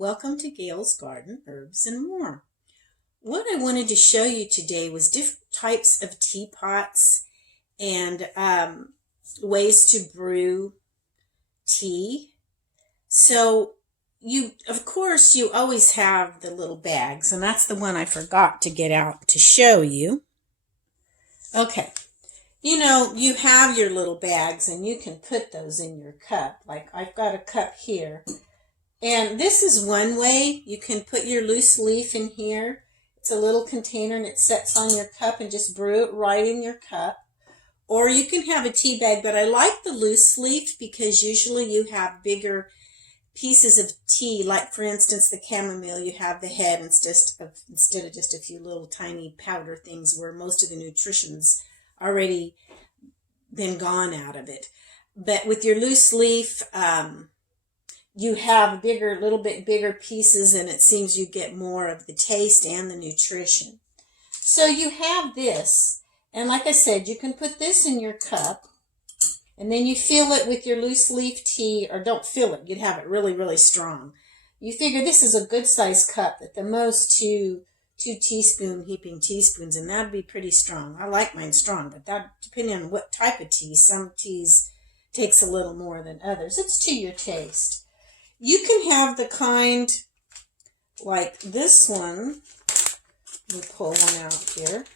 Welcome to Gail's Garden, Herbs and More. What I wanted to show you today was different types of teapots and ways to brew tea. So of course, you always have the little bags, and that's the one I forgot to get out to show you. Okay, you have your little bags and you can put those in your cup. Like I've got a cup here. And this is one way. You can put your loose leaf in here. It's a little container and it sets on your cup and just brew it right in your cup. Or you can have a tea bag, but I like the loose leaf because usually you have bigger pieces of tea. Like for instance, the chamomile, you have the head instead of just a few little tiny powder things where most of the nutrition's already been gone out of it. But with your loose leaf, you have little bit bigger pieces, and it seems you get more of the taste and the nutrition. So you have this, and like I said, you can put this in your cup, and then you fill it with your loose leaf tea, or don't fill it, you'd have it really, really strong. You figure this is a good size cup, at the most two heaping teaspoons, and that'd be pretty strong. I like mine strong, but that depending on what type of tea, some teas takes a little more than others. It's to your taste. You can have the kind like this one. Let me pull one out here.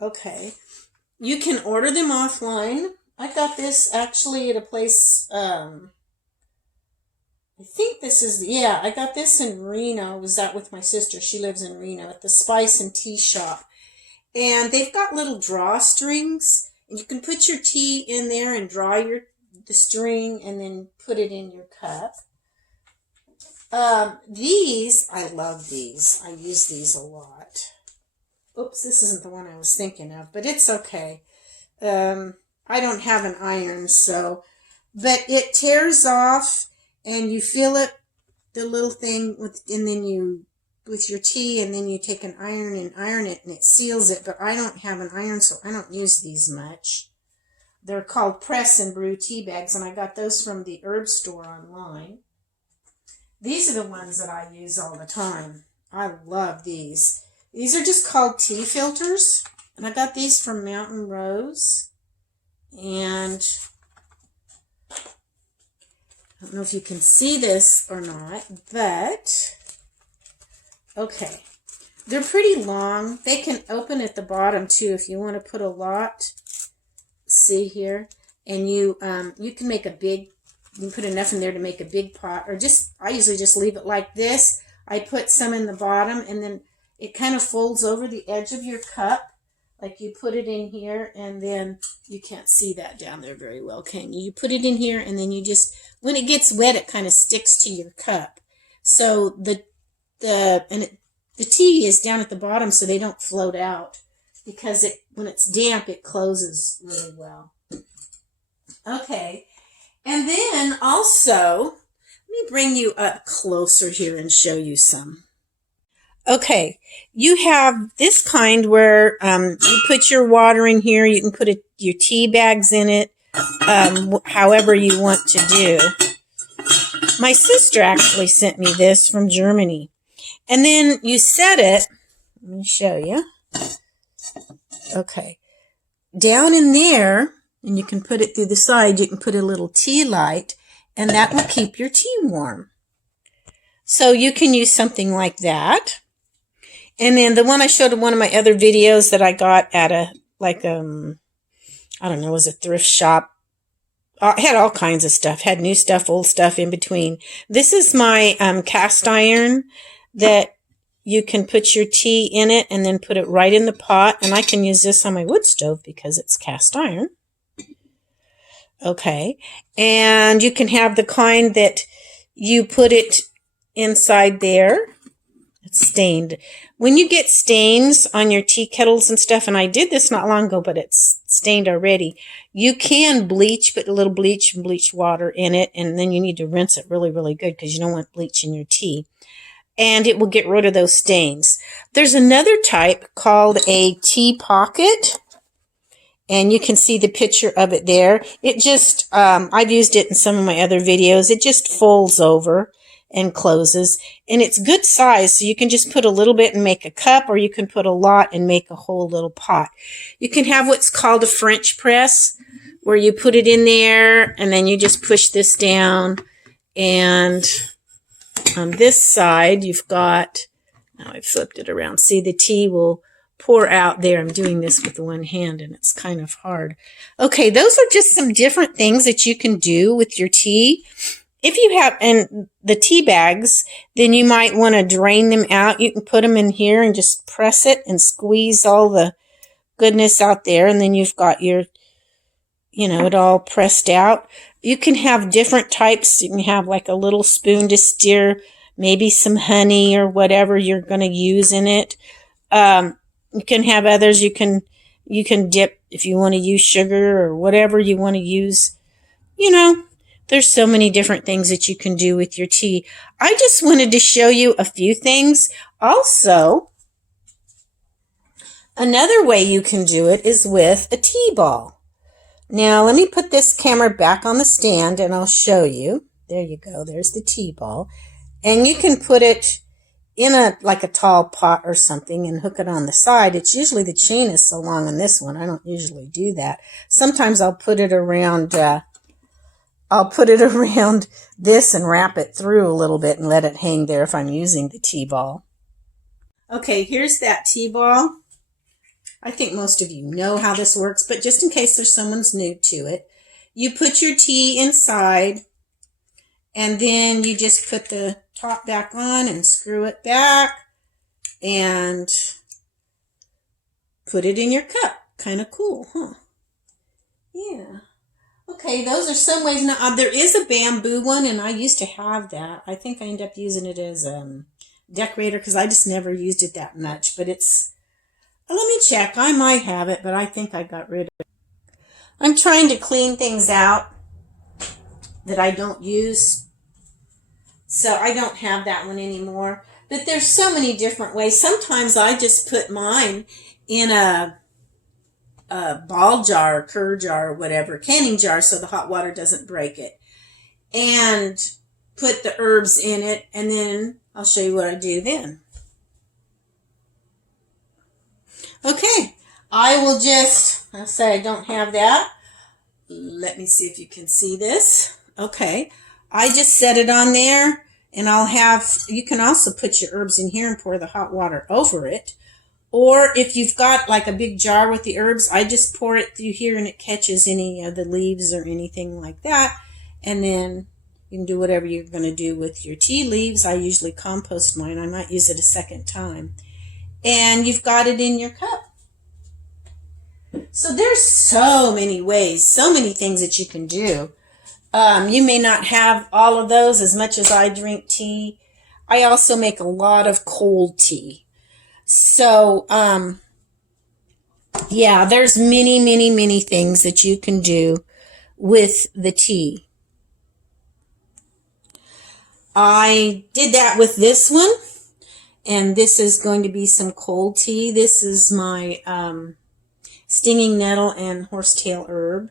Okay. You can order them offline. I got this actually at a place, I think this is, I got this in Reno. I was out with my sister. She lives in Reno at the Spice and Tea Shop. And they've got little drawstrings. And you can put your tea in there and draw the string and then put it in your cup. I love these. I use these a lot. Oops, this isn't the one I was thinking of, but it's okay. I don't have an iron, but it tears off and you fill it, the little thing with your tea, and then you take an iron and iron it and it seals it, but I don't have an iron, so I don't use these much. They're called press and brew tea bags, and I got those from the herb store online. These are the ones that I use all the time. I love these. These are just called tea filters, and I got these from Mountain Rose. And I don't know if you can see this or not, but okay. They're pretty long. They can open at the bottom too if you want to put a lot. See here, and you can make you can put enough in there to make a big pot, or I usually just leave it like this. I put some in the bottom, and then it kind of folds over the edge of your cup, like you put it in here, and then you can't see that down there very well, can you? You put it in here, and then when it gets wet, it kind of sticks to your cup. So the tea is down at the bottom, so they don't float out. Because when it's damp, it closes really well. Okay, and then also, let me bring you up closer here and show you some. Okay, you have this kind where you put your water in here. You can put your tea bags in it, however you want to do. My sister actually sent me this from Germany. And then you set it, let me show you. Okay, down in there, and you can put it through the side, you can put a little tea light, and that will keep your tea warm. So you can use something like that. And then the one I showed in one of my other videos that I got at I don't know, it was a thrift shop. It had all kinds of stuff, had new stuff, old stuff in between. This is my cast iron that you can put your tea in it and then put it right in the pot. And I can use this on my wood stove because it's cast iron. Okay. And you can have the kind that you put it inside there. It's stained. When you get stains on your tea kettles and stuff, and I did this not long ago, but it's stained already, you can put a little bleach and bleach water in it, and then you need to rinse it really, really good because you don't want bleach in your tea. And it will get rid of those stains. There's another type called a tea pocket, and you can see the picture of it there. It just, I've used it in some of my other videos. It just folds over, and closes. And it's good size, so you can just put a little bit and make a cup, or you can put a lot and make a whole little pot. You can have what's called a French press, where you put it in there and then you just push this down. And on this side, you've got, now I flipped it around. See, the tea will pour out there. I'm doing this with one hand and it's kind of hard. Okay, those are just some different things that you can do with your tea. If you have, and the tea bags, then you might want to drain them out. You can put them in here and just press it and squeeze all the goodness out there. And then you've got your, it all pressed out. You can have different types. You can have like a little spoon to stir maybe some honey or whatever you're going to use in it. You can have others. You can dip if you want to use sugar or whatever you want to use. There's so many different things that you can do with your tea. I just wanted to show you a few things. Also, another way you can do it is with a tea ball. Now, let me put this camera back on the stand and I'll show you. There you go. There's the tea ball. And you can put it in a tall pot or something and hook it on the side. It's usually the chain is so long on this one. I don't usually do that. Sometimes I'll put it around this and wrap it through a little bit and let it hang there if I'm using the tea ball. Okay, here's that tea ball. I think most of you know how this works, but just in case there's someone's new to it, you put your tea inside and then you just put the top back on and screw it back and put it in your cup. Kind of cool, huh? Yeah. Okay, those are some ways. Now, there is a bamboo one, and I used to have that. I think I ended up using it as a decorator because I just never used it that much. But it's, let me check. I might have it, but I think I got rid of it. I'm trying to clean things out that I don't use, so I don't have that one anymore. But there's so many different ways. Sometimes I just put mine in a ball jar, cur jar, or whatever, canning jar, so the hot water doesn't break it, and put the herbs in it, and then I'll show you what I do then. Okay, I will just, I'll say I don't have that. Let me see if you can see this. Okay, I just set it on there, and I'll have, you can also put your herbs in here and pour the hot water over it. Or if you've got like a big jar with the herbs, I just pour it through here and it catches any of the leaves or anything like that. And then you can do whatever you're going to do with your tea leaves. I usually compost mine. I might use it a second time. And you've got it in your cup. So there's so many ways, so many things that you can do. You may not have all of those as much as I drink tea. I also make a lot of cold tea. So, yeah, there's many, many, many things that you can do with the tea. I did that with this one, and this is going to be some cold tea. This is my stinging nettle and horsetail herb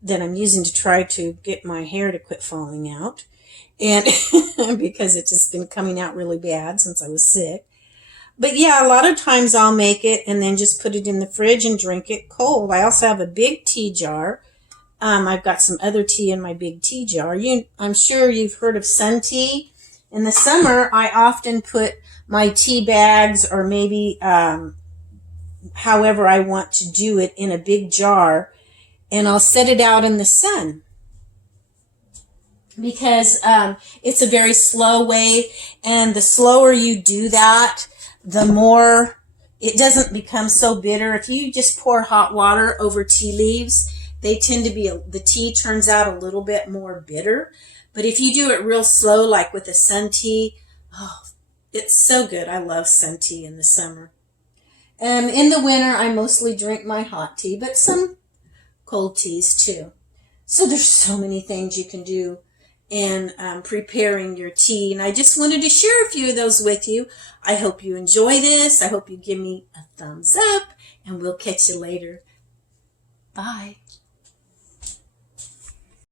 that I'm using to try to get my hair to quit falling out, and because it's just been coming out really bad since I was sick. But yeah, a lot of times I'll make it and then just put it in the fridge and drink it cold. I also have a big tea jar. I've got some other tea in my big tea jar. I'm sure you've heard of sun tea. In the summer, I often put my tea bags, or maybe however I want to do it, in a big jar, and I'll set it out in the sun. Because it's a very slow way, and the slower you do that, the more it doesn't become so bitter. If you just pour hot water over tea leaves, they tend to be, the tea turns out a little bit more bitter. But if you do it real slow, like with a sun tea, oh, it's so good. I love sun tea in the summer. In the winter, I mostly drink my hot tea, but some cold teas too. So there's so many things you can do in preparing your tea, and I just wanted to share a few of those with you. I hope you enjoy this. I hope you give me a thumbs up, and we'll catch you later. Bye.